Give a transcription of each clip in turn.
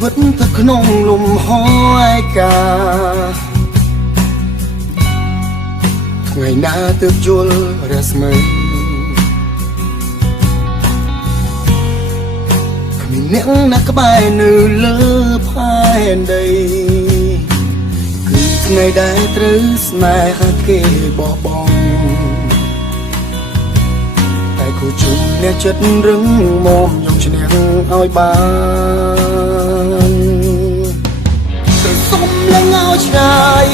វិតទៅក្នុងលំហឯកាថ្ងៃណាទើបយល់រស្មីគ្មានអ្នកណាក្បែរនៅលើផែនដីគឺថ្ងៃដែលត្រូវស្នេហាគេបោះបង់តែគូជុំអ្នកចិត្តរឹងមាំយកឈ្នះឲ្យបានទៅសុំឡើងឲ្យឆ្ងាយ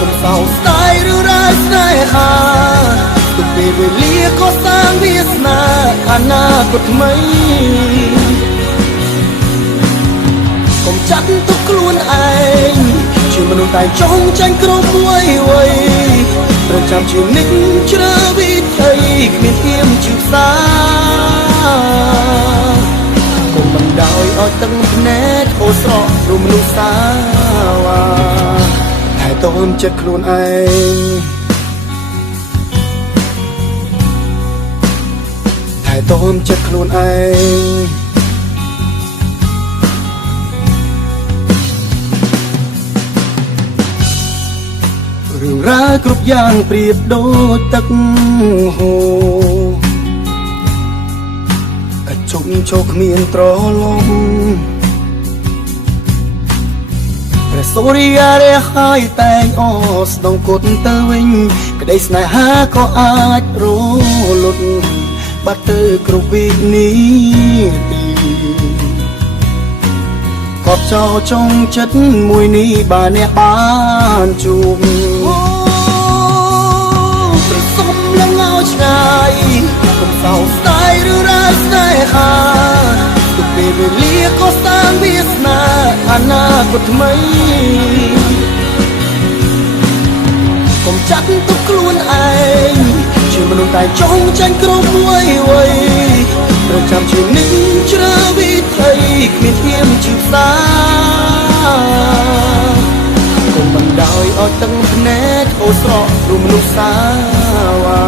កុំសោកស្ដាយឬរាយស្នេហាទុកពេលវេលាក៏សាងវាសនាអនាគតថ្មីកុំចាត់ទុកខ្លួនឯងជាមនុស្សតែចង់ចាញ់គ្រប់វ័យត្រូវចាំជានិច្ចជ្រើវិថីគ្មានធៀមជឿផ្សាកុំបណ្ដោយឲ្យទឹកភ្នែកអូស្រក់រូបមនុស្សសាវ៉ាតែតូនចិត្តខ្លួនឯងតែតូនចិត្តខ្លួនឯងរឿងរ៉ាវគ្រប់យ៉ាងប្រៀបដូចទឹកហូរកាច់ជុំជោគគ្មានត្រឡប់ព្រះសូរិយារះហើយតែងអស្ដងគុតទៅវិញក្តីស្នេហាក៏អាចរលត់បាត់ទៅគ្រប់វិនាទីកប់ចោលចុងចិត្តមួយនេះបើអ្នកបានជួបប្រសុំឡើងឲ្យឆ្ងាយកុំសោកស្ដាយឬរាយស្នេហាទុកពេលវេលាក៏សាងវាសនាអនាគតថ្មីកុំចាត់ទុកខ្លួនឯងជាមនុស្សតែចង់ចាញ់គ្រប់វ័យត្រូវចាំជានិច្ចជ្រើវិថីគ្មានធៀមជឿផ្សាកុំបណ្ដោយឲ្យទឹកភ្នែកអូស្រក់រូបមនុស្សសាវ៉ា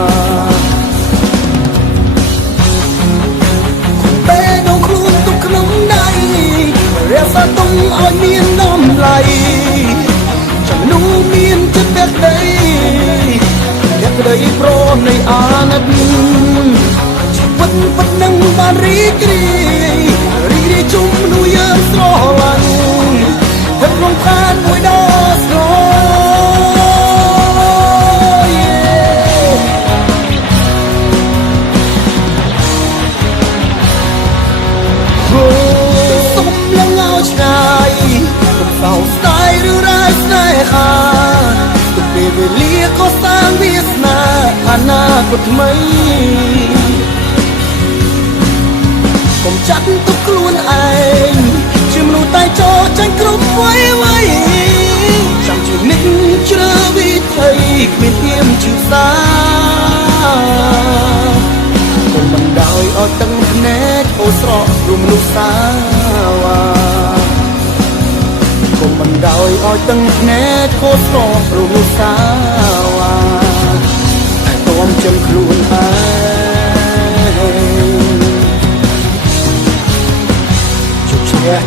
កុំពេលដងខ្លួនទុកក្នុងដៃរក្សាទុំឲ្យមានតម្លៃចំណូលមានចិត្តបែកដីអ្នកក្តីប្រនៃអាណិតពិតនឹងបានរីករាយជុំមនុស្សយើងស្រឡាញ់ទឹកក្នុងខានមួយដ៏ស្រសុំឡើងឲ្យឆ្ងាយកុំសោកស្ដាយឬរាយស្នេហាទុកពេលវេលាក៏សាងវាសនាអនាគតថ្មីកុំចាត់ទុកខ្លួនឯងជាមនុស្សតែចូលចាញ់គ្រប់វ័យចាំជានិច្ចជ្រើវិថីគ្មានធៀមជឿផ្សាកុំបណ្ដោយឲ្យទឹកភ្នែកអូស្រក់រូបមនុស្សសាវ៉ាកុំបណ្ដោយឲ្យទឹកភ្នែកអូស្រក់រូបមនុស្សសាវ៉ាតែតួមចំខ្លួនឯង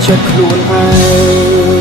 ចិត្តខ្លួនឯង